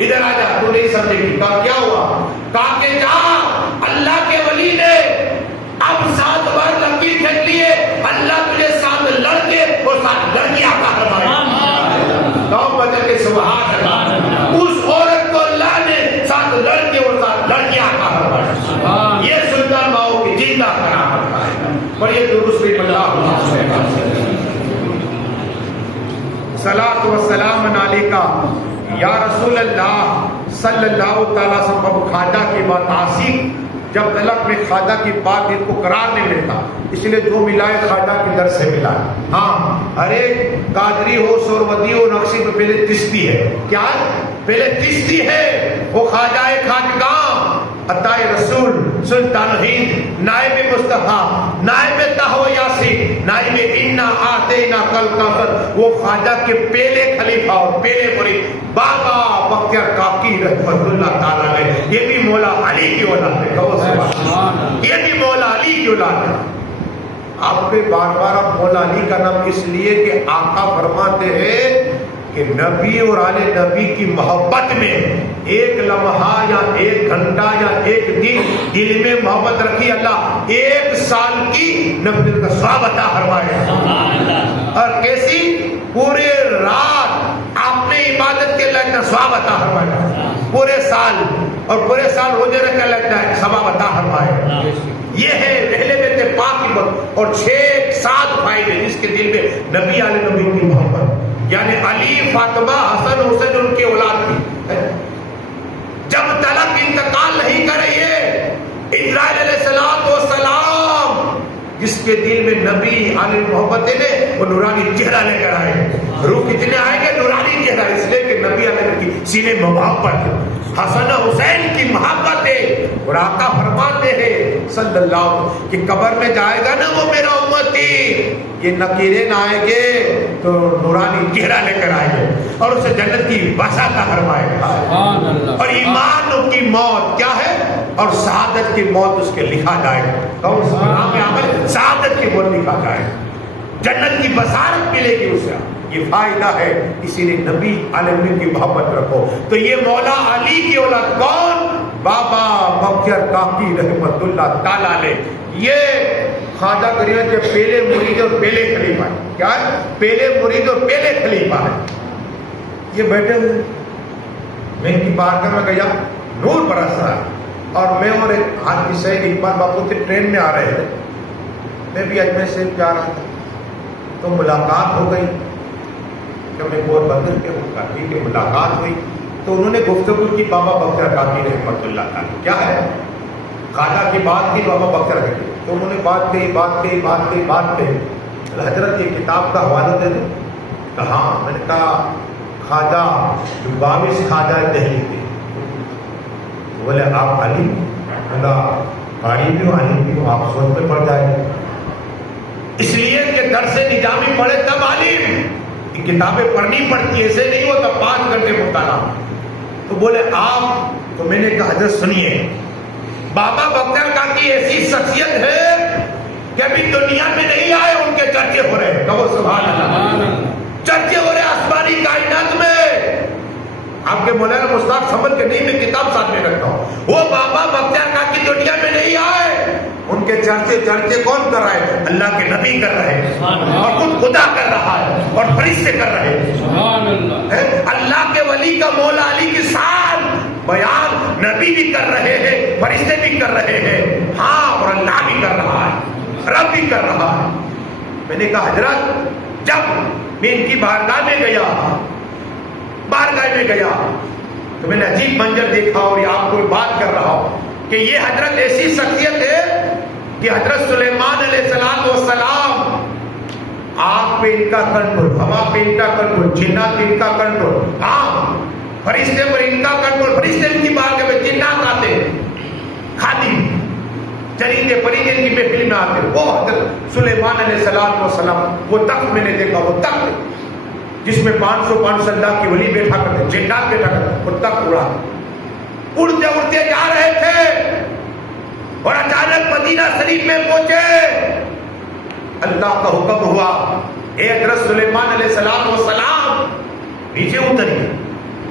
ادھر آ جا, تو نہیں سمجھے گی. کہا کیا ہوا؟ کہا کہ جا اللہ کے ولی نے اب 7 بار لکیر کھینچ لیے. اللہ تجھے 7 لڑکے اور 7 لڑکیاں عطا فرمائے. بدل کے سبحان اللہ. اس عورت کو اللہ نے 7 لڑکے اور 7 لڑکیاں عطا فرمائے. یہ سلطان باہو کی زندہ کرامت ہے. بڑی درود شریف اللہ صلاۃ و سلام علیکہ یا رسول اللہ صلی اللہ تعالی وسلم. اب خواجہ کی بات عاشق جب طلب میں خواجہ کی بات ان کو قرار نہیں ملتا, اس لیے جو ملا ہے خواجہ کے در سے ملا ہے. ہاں ہر ایک قادری ہو, سورودی ہو, نقشی میں پہلے چشتی ہے. کیا ہے؟ پہلے چشتی ہے. وہ خواجہ خواجگاں عطا رسول سلطان ہند نائب مصطفیٰ نائب تہو یاسین نائب انا آتینا کل کافر. وہ خواجہ کے پہلے خلیفہ اور پہلے مرید بابا بختیار کاکی رحمت اللہ تعالیٰ علیہ. یہ بھی مولا علی کی اولاد ہے. یہ بھی مولا علی کی اولاد ہے. آپ کے بار بار مولا علی کا نام اس لیے کہ آقا فرماتے ہیں کہ نبی اور آل نبی کی محبت میں ایک لمحہ یا ایک گھنٹہ یا ایک دن دل میں محبت رکھی، اللہ 1 سال کی نبی کا ثواب عطا فرمائے۔ اور کیسی؟ پورے رات آپ نے عبادت کے اللہ کا ثواب عطا فرمائے، پورے سال، اور پورے سال روزے رکھ کے اللہ کا ثواب عطا فرمائے۔ یہ ہے اہل بیت پاک کی بات، اور 6-7 فائدے جس کے دل میں نبی علیہ نبی کی محبت، یعنی علی، فاطمہ، حسن، حسین ان کی اولاد کی، جب تلک انتقال نہیں کرے یہ اسرائیل علیہ السلام، جس کے دل میں نبی علیہ محبت ہے وہ نورانی چہرہ لے کر آئے۔ روح کتنے آئیں گے؟ نورانی چہرہ، اس لیے کہ نبی علیہ کی سینے میں محبت ہے، حسن حسین کی محبت ہے، اور آقا فرماتے ہیں صلی اللہ علیہ وسلم کہ قبر میں جائے گا نا وہ میرا امتی، یہ نکیرے نہ آئیں گے تو نورانی چہرہ لے کر آئیں گے، اور اسے جنت کی بساط فرمائے گا، اور ایمان کی موت کیا ہے، اور شہادت کی موت اس کے لکھا جائے گا، اور اس نام عمل شہادت کی موت لکھا جائے گا، جنت کی بشارت ملے گی اسے۔ یہ فائدہ ہے، اسی لیے نبی علیہ کی محبت رکھو۔ تو یہ مولا علی کی اولاد کون؟ بابا بختیار کاکی رحمت اللہ تعالی علیہ، یہ خواجہ غریب کے پہلے مرید اور پہلے خلیفہ ہے۔ کیا ہے؟ پہلے مرید اور پہلے خلیفہ ہے۔ یہ بیٹھے ہوئے، میں ان کی بارگاہ میں گیا، نور برس رہا ہے، اور میں اور ایک حاجی سید اقبال باپو کے ٹرین میں آ رہے تھے، میں بھی اجمیر سے جا رہا تھا، تو ملاقات ہو گئی کہ میں پور بندر کے ہوں، ٹھیک ہے، ملاقات ہوئی تو انہوں نے گفتگو کی بابا بختیار کاکی رحمت اللہ تعالی، کیا ہے، خواجہ کی بات کی، بابا بختیار کی، تو انہوں نے بات کہی، حضرت یہ کتاب کا حوالہ دے دیں، کہا میں نے کہا خواجہ جو 22 خواجہ دہلی تھے، بولے آپ علی، بولا قاری بھی ہو علی بھی ہو، آپ سوچ میں پڑ جائیں گے، اس لیے کہ درس نظامی پڑھے تب عالم، کتابیں پڑھنی پڑتی، ایسے نہیں ہوتا 5 گھنٹے مطالعہ۔ تو بولے آپ، تو میں نے کہا حضرت سنیے، بابا بختیار کاکی ایسی شخصیت ہے کہ ابھی دنیا میں نہیں آئے، ان کے چرچے ہو رہے، کہو سبحان اللہ، چرچے ہو رہے آسمانی کائنات میں۔ آپ کے مولانا مشتاق سمجھ کے نہیں، میں کتاب ساتھ میں رکھتا ہوں، وہ بابا بختیار کاکی دنیا میں نہیں آئے، ان کے چرچے کون کر رہا ہے؟ اللہ کے نبی کر رہے ہیں، اور خود خدا کر رہا ہے، اور فرشتے کر رہے ہیں، اللہ کے ولی کا مولا علی کی شان بیان نبی بھی کر رہے ہیں، فرشتے بھی کر رہے ہیں، ہاں، اور اللہ بھی کر رہا ہے، رب بھی کر رہا ہے۔ میں نے کہا حضرت جب میں ان کی بارگاہ میں گیا تو میں نے عجیب منظر دیکھا، اور یہ آپ کو بات کر رہا ہوں کہ یہ حضرت ایسی شخصیت ہے کہ حضرت سلیمان علیہ السلام، آگ پہ ان کا کنٹرول، ہوا پہ ان کا کنٹرول، جنات پہ ان کا کنٹرول، ہاں، فرشتے پر ان کا کنٹرول، فرشتے ان کی بارگاہ میں جنات آتے، خادم، چرندے پرندے ان کی محفل میں آتے، وہ حضرت سلیمان علیہ السلام، وہ تخت میں نے دیکھا، وہ تخت جس میں 500 اللہ کی ولی بیٹھا کرتے، جنات بیٹھا کرتے، وہ تخت اڑا، اڑتے اڑتے جا رہے تھے، اور اچانک مدینہ شریف میں پہنچے، اللہ کا حکم ہوا، اے حضرت سلیمان علیہ السلام نیچے اتریے،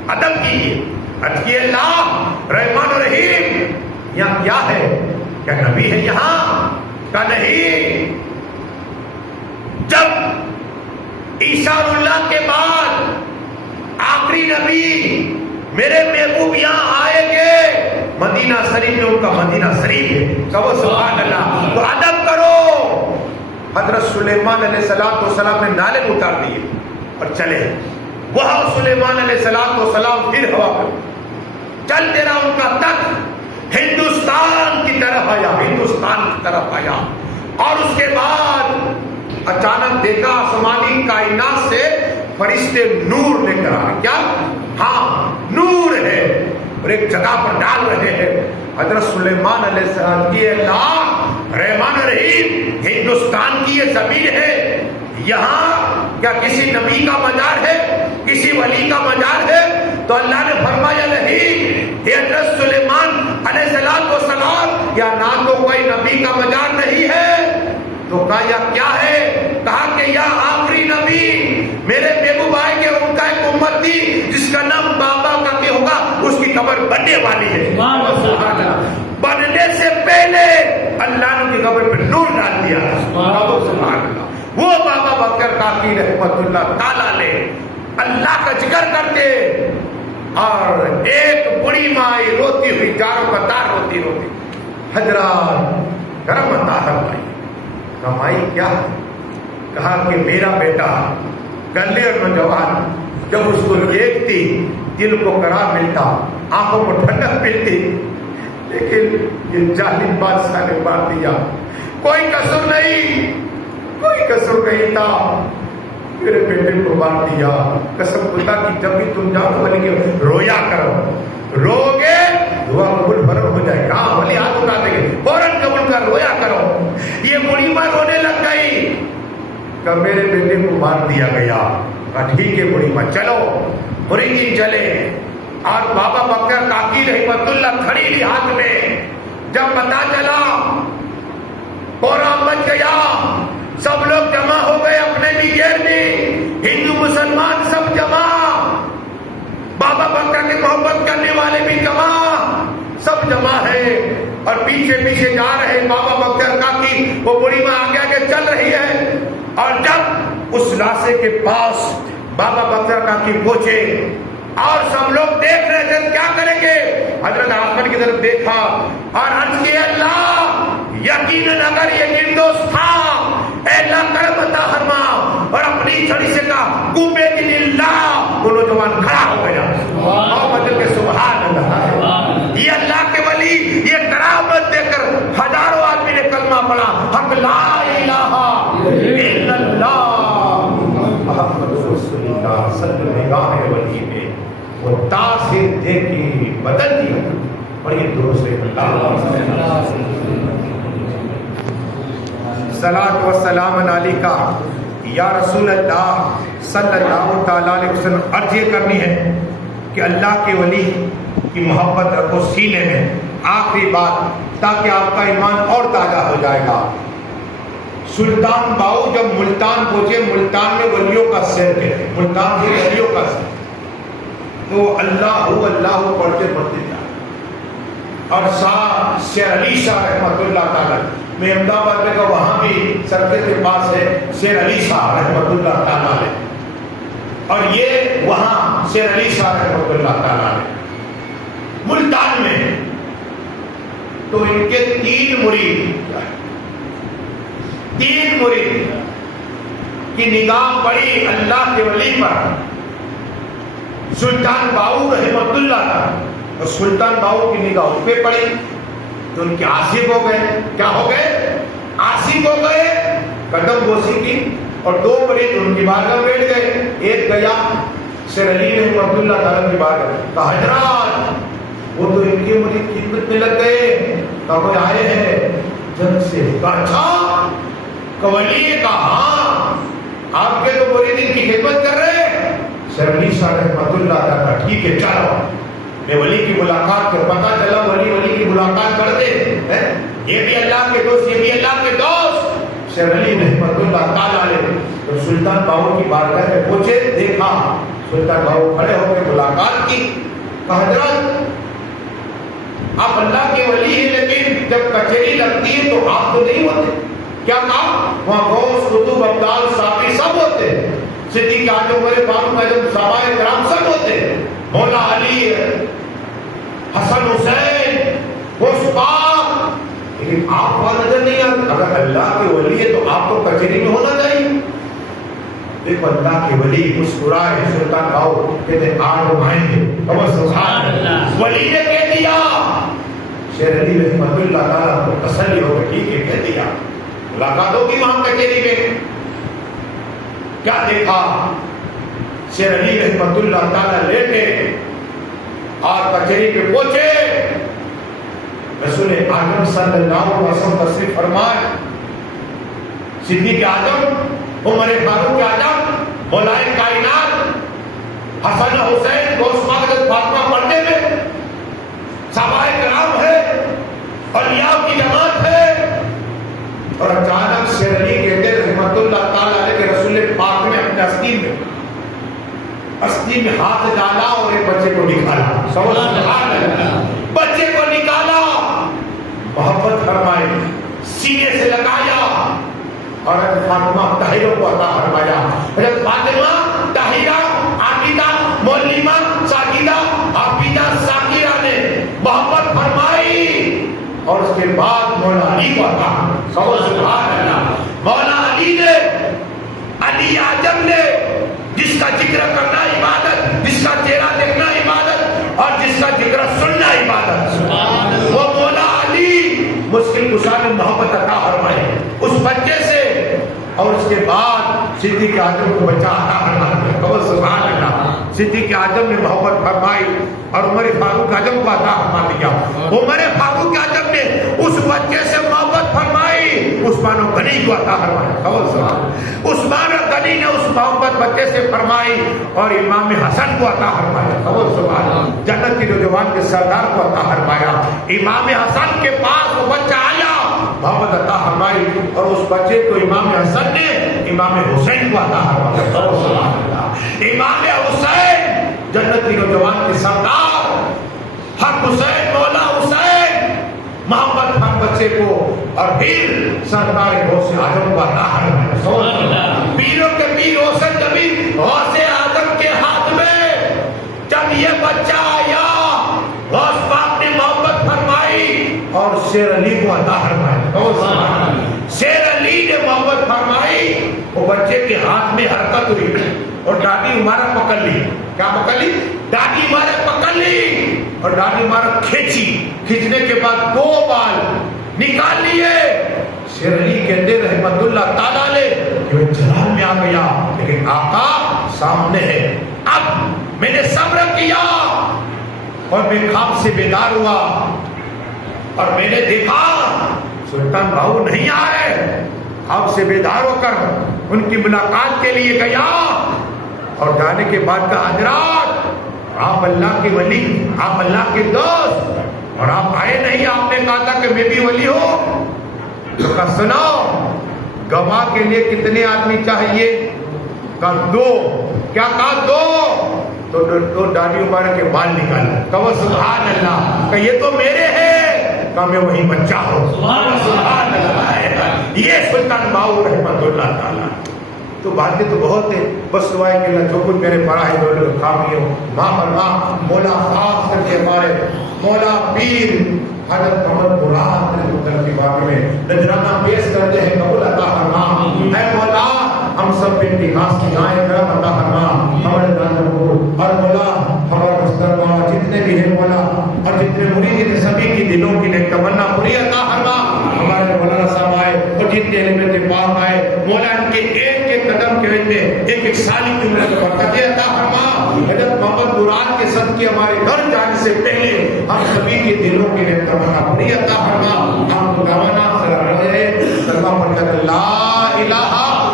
ادب کیجیے، عرض کیے اللہ رحمان و رحیم، یہاں کیا ہے، کیا نبی ہے یہاں؟ کہا نہیں، جب عیسیٰ اللہ کے بعد آخری نبی میرے محبوب یہاں آئے گے، مدینہ شریف میں ان کا مدینہ شریف ہے، کہو سبحان اللہ، تو ادب کرو۔ حضرت سلیمان علیہ السلام نے نالے اتار دیے اور چلے، وہاں سلیمان علیہ السلام پھر ہوا پر چلتے رہا، ان کا تخت ہندوستان کی طرف آیا، اور اس کے بعد اچانک دیکھا آسمانی کائنات سے فرشتے نور لے کر آئے، کیا؟ ہاں، نور ہے، اور ایک جگہ پر ڈال رہے ہیں۔ حضرت سلیمان علیہ السلام کی اللہ رحمان رحیم، ہندوستان کی یہ زمین ہے، یہاں کیا کسی نبی کا مزار ہے، کسی ولی کا مزار ہے؟ تو اللہ نے فرمایا نہیں، یہ حضرت سلیمان علیہ السلام یا نہ تو کوئی نبی کا مزار نہیں ہے، تو کہا یا کیا ہے؟ کہا کہ یا آخری نبی میرے محبوب آئے گے، ان کا ایک امت تھی جس کا نام بابا کا کیا ہوگا، اس کی قبر بننے والی ہے. سبحان اللہ. بننے سے پہلے اللہ نے ان کی قبر پہ نور ڈال دیا. سبحان اللہ. وہ بابا بکر کاکی رحمت اللہ تعالی علیہ اللہ کا ذکر کرتے اور ایک بڑی ماں روتی ہوئی جاروں کا تار روتی روتی حضرات کرم عطا فرمائیے. کمائی کیا؟ کہا کہ میرا بیٹا گلے اور نوجوان جب اس کو دیکھتی دل کو قرار ملتا، آنکھوں کو ٹھنڈک ملتی، لیکن یہ ظالم بادشاہ نے مار دیا. کوئی قصور نہیں، کوئی قصور نہیں تھا، میرے بیٹے کو مار دیا. قسم خدا کی جب بھی تم جاؤ ولی کے رویا کرو، رو گے دعا قبول فوراً ہو جائے گا. ولی ہاتھ اٹھا دیں گے فوراً قبول کر، رویا کرو. یہ بوڑھی ماں رونے لگ گئی کہ میرے بیٹے کو مار دیا گیا. کہا ٹھیک ہے بوڑھی ماں چلو. بری دن چلے اور بابا بکر کاکی رحمت اللہ کھڑی لی ہاتھ میں. جب پتا چلا پورا مچ گیا، سب لوگ جمع ہو گئے اپنے بھی گھر میں، ہندو مسلمان سب جمع، بابا بکر کی محبت کرنے والے بھی جمع، سب جمع ہے اور پیچھے پیچھے جا رہے بابا بکر کاکی. وہ بڑی ماں آگے آگے چل رہی ہے اور جب اس لاشے کے پاس بابا بکر کاکی پہنچے اور سب لوگ دیکھ رہے تھے کیا کریں گے. حضرت آسمان کی طرف دیکھا اور عرض کیا اللہ یقیناً اگر یہ نردوش تھا اے اللہ کرم عطا فرما. اور اپنی چھڑی سے کہا کوبے کی للہ. وہ نوجوان کھڑا ہو گیا اور مدد کے سبحان اللہ. یہ اللہ کے ولی یہ کرامت دے کر ہزاروں آدمی نے کلمہ پڑھا حق لا الہ الا اللہ محمد رسول اللہ. صلی نگاہ ولی میں وہ تاثیر دے کے بدل دیا. اور یہ درست اللہ صلاۃ و سلام علیکہ یا رسول اللہ صلی اللہ تعالیٰ علیہ وسلم. عرض یہ کرنی ہے کہ اللہ کے ولی کی محبت رکھو سینے میں. آخری بات تاکہ آپ کا ایمان اور تازہ ہو جائے گا. سلطان باؤ جب ملتان پہنچے، ملتان میں ولیوں کا سیر ہے، ملتان سے ولیوں کا سیر، تو اللہ پڑھتے پڑھتے جا اور شیر علی شاہ رحمۃ اللہ تعالیٰ میں احمد آباد میں وہاں بھی سرکے کے پاس ہے شیر علی شاہ رحمۃ اللہ تعالیٰ نے، اور یہ وہاں شیر علی شاہ رحمۃ اللہ تعالیٰ نے ملتان میں. تو ان کے تین مرید کی نگاہ پڑی اللہ کے ولی پر. سلطان باؤ رحمۃ اللہ کا، اور سلطان باؤ کی نگاہ اس پہ پڑی تو ان کے عاشق ہو گئے. کیا ہو گئے؟ عاشق ہو گئے. قدم بوسی کی اور دو مرید ان کی بارگاہ میں بیٹھ گئے. ایک گیا شیر علی رحمۃ اللہ تعالیٰ کی بارگاہ، کہا حضرات وہ تو ان کے مرید خدمت میں لگ گئے. کہا وہ آئے ہیں جنگ سے. کہا اچھا ولی. کہا ہاں آپ کے تو مرید ان کی خدمت کر رہے ہیں. شیر علی شاہ رحمۃ اللہ تعالیٰ ٹھیک ہے چلو میں ولی کی ملاقات کر. پتا چلا ولی کی ملاقات کرتے ہیں، یہ بھی اللہ کے دوست، یہ بھی اللہ کے دوست. شیر علی رحمۃ اللہ تعالیٰ علیہ تو سلطان باؤ کی بارگاہ میں پہنچے، دیکھا سلطان باؤ کھڑے ہو کے ملاقات کی. کہا حضرت آپ اللہ کے ولی ہیں لیکن جب کچہری لگتی ہے تو آپ تو نہیں ہوتے. کیا کہا؟ وہاں غوث قطب ابدال صافی سب ہوتے، صدیق اعظم عمر فاروق اعظم صحابہ کرام سب ہوتے، مولا علی حسن حسین غوث پاک، لیکن آپ وہاں نظر نہیں آتے. اگر اللہ کے ولی ہے تو آپ کو کچہری میں ہونا چاہیے. دیکھو اللہ کے ولی مسکرائے. سلطان باؤ کہتے آج ہم آئیں گے. سبحان اللہ. ولی نے کہہ دیا. شیر علی رحمۃ اللہ تعالیٰ کو تسلی ہو گئی کہ کہہ دیا ملاقات ہوگی وہاں کچہری میں. کیا دیکھا؟ شیر علی رحمۃ اللہ تعالیٰ لیٹے اور کچہری پہ پہنچے. رسول اعظم صلی اللہ علیہ وسلم تشریف فرمائے. صدیق اعظم عمر فاروق اعظم مولائے کائنات حسن حسین غوث پاک فاطمہ پڑھنے میں صحابہ کرام ہے، اولیاء کی جماعت ہے. اور اچانک شیر علی کہتے رحمت اللہ تعالیٰ علیہ کہ رسول پاک نے اپنے استین میں کو نکالا, سبحان اللہ, بچے کو نکالا, محبت فرمائی, سینے سے لگایا, اور حضرت فاطمہ طاہرہ کو عطا فرمایا. حضرت فاطمہ طاہرہ, عابدہ, معلمہ, ساجدہ, حافظہ, ذاکرہ نے محبت فرمائی, اور اس کے بعد مولا علی کو عطا. سبحان اللہ. مولا علی نے, علی اعظم نے, جس کا ذکر کرنا عبادت, جس کا چہرہ دیکھنا عبادت, اور جس کا ذکر سننا عبادت, وہ مولا علی مشکل کشا نے محبت عطا فرمائی اس بچے سے, اور اس کے بعد صدیق اعظم کو بچہ عطا فرمایا. سبحان اللہ. صدیق اعظم نے محبت فرمائی اور عمر فاروق اعظم کو عطا فرما دیا. عمر فاروق اعظم نے اس بچے سے محبت فرمائی, عثمان غنی کو عطا فرمایا. عثمان غنی نے اس محبت بچے سے فرمائی اور امام حسن کو عطا فرمایا. جنت کی نوجوان کے سردار کو عطا فرمایا. امام حسن کے پاس وہ بچہ آیا, محبت عطا فرمائی, اور اس بچے کو امام حسن نے امام حسین کو عطا فرمایا. امام حسین جنت کی نوجوان کے سردار, حق حسین, مولا حسین, محبت ہر بچے کو, اور پھر سردار غوث اعظم کو عطا فرمایا. پیروں کے پیر حسین نبی غوث اعظم کے ہاتھ میں جب یہ بچہ آیا, غوث پاک نے محبت فرمائی اور شیر علی کو عطا فرمایا. شیر علی نے محبت فرمائی, وہ بچے کے ہاتھ میں حرکت ہوئی اور ڈاڈی ہمارا پکڑ لی. کیا پکڑ لی؟ ڈاڈی ہمارا پکڑ لی, اور ڈاڈی ہمارا کھینچی. کھینچنے کے بعد 2 بال نکال لیے. شیر علی کہتے رحمت اللہ تعالیٰ علیہ کہ وہ جلال میں آ گیا, لیکن آقا سامنے ہے. اب میں نے صبر کیا اور میں خواب سے بیدار ہوا, اور میں نے دیکھا سلطان باہو نہیں آئے. خواب سے بیدار ہو کر ان کی ملاقات کے لیے گیا, اور جانے کے بعد کہا حضرات آپ اللہ کے ولی, آپ اللہ کے دوست, اور آپ آئے نہیں. آپ نے کہا تھا کہ میں بھی ولی ہوں. تو کہا سنو, گواہ کے لیے کتنے آدمی چاہیے؟ کہا 2. کیا کہا 2؟ تو ڈاڈی مبارک کے بال نکالا. کہا سبحان اللہ. کہ یہ تو میرے ہیں. کہا میں وہی بچہ ہوں. سبحان اللہ. یہ سلطان باہو رحمت اللہ تعالیٰ. تو باتیں تو بہت ہیں, بس سوائے کہ اللہ جو کچھ میرے پڑھا ہے دولے خامی ہو. ماں فرما مولا خاص کر کے ہمارے مولا پیر حضرت محمد مراد کے بارے میں نذرانہ پیش کرتے ہیں. قبول عطا فرما. اے مولا ہم سب پہ انتخاب کی آئے کرم عطا فرما ہمارے دانوں کو, اور مولا ہمارا مستقبل جتنے بھی ہیں مولا, اور جتنے مرید ہیں سبھی کی دلوں کی نیک تمنا پوری عطا فرما. ہمارے مولانا صاحب آئے اور جتنے علم پاک آئے مولا ان کے ایک ایک قدم کے وجہ ایک ایک سالی کی عمر کو برکت عطا فرما. حضرت محمد مراد کے صدقے ہمارے گھر جانے سے پہلے ہم سبھی کے دلوں کی نیک تمنا پوری عطا فرما. ہم کو دعوانا سلام علیہ سلام علیہ لا الہ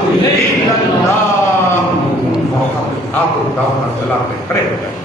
الا اللہ. آپ کو دعوانا سلام ہے.